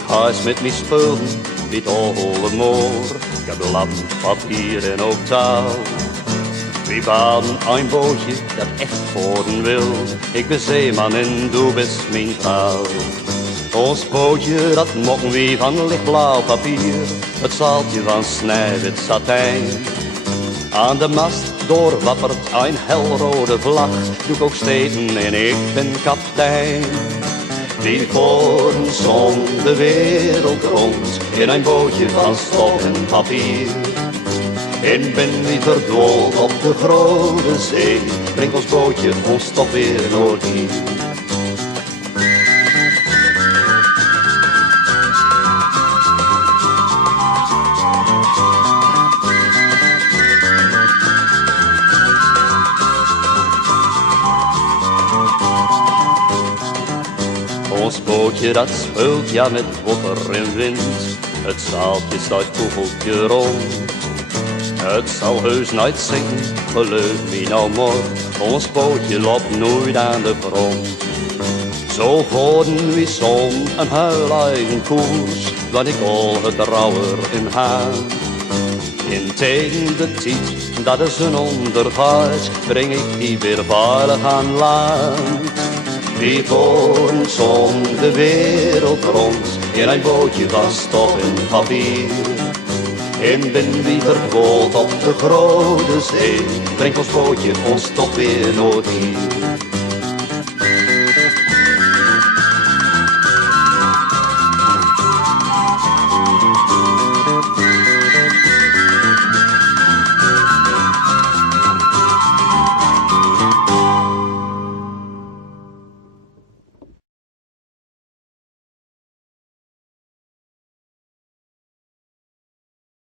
Ik ga eens met mijn spullen, dit alle moor. Ik heb blad, papier en ook taal. We baden een bootje dat echt voeren wil. Ik ben zeeman en doe best mijn vrouw. Ons bootje dat mokken we van lichtblauw papier. Het zaaltje van snijwit satijn. Aan de mast doorwappert een helrode vlag. Doe ik ook steden en ik ben kaptein. Die voeren zon de wereld rond in een bootje van stof en papier. En ben wie verdwaald op de grote zee, brengt ons bootje ons toch weer nooit hier. Ons bootje dat schuilt ja met water en wind. Het zaaltje staat koegeltje rond. Het zal heus nooit zinken, geloof me nou maar. Ons bootje loopt nooit aan de grond. Zo voeren we som een huileigen koers, want ik al het rouwer in haar. In tegen de tijd dat de zon ondergaat, breng ik die weer veilig aan land. We voeren som de wereld rond in een bootje van stof en papier. En ben wie verdwaald op de grote zee, brengt ons bootje ons toch weer nooit hier.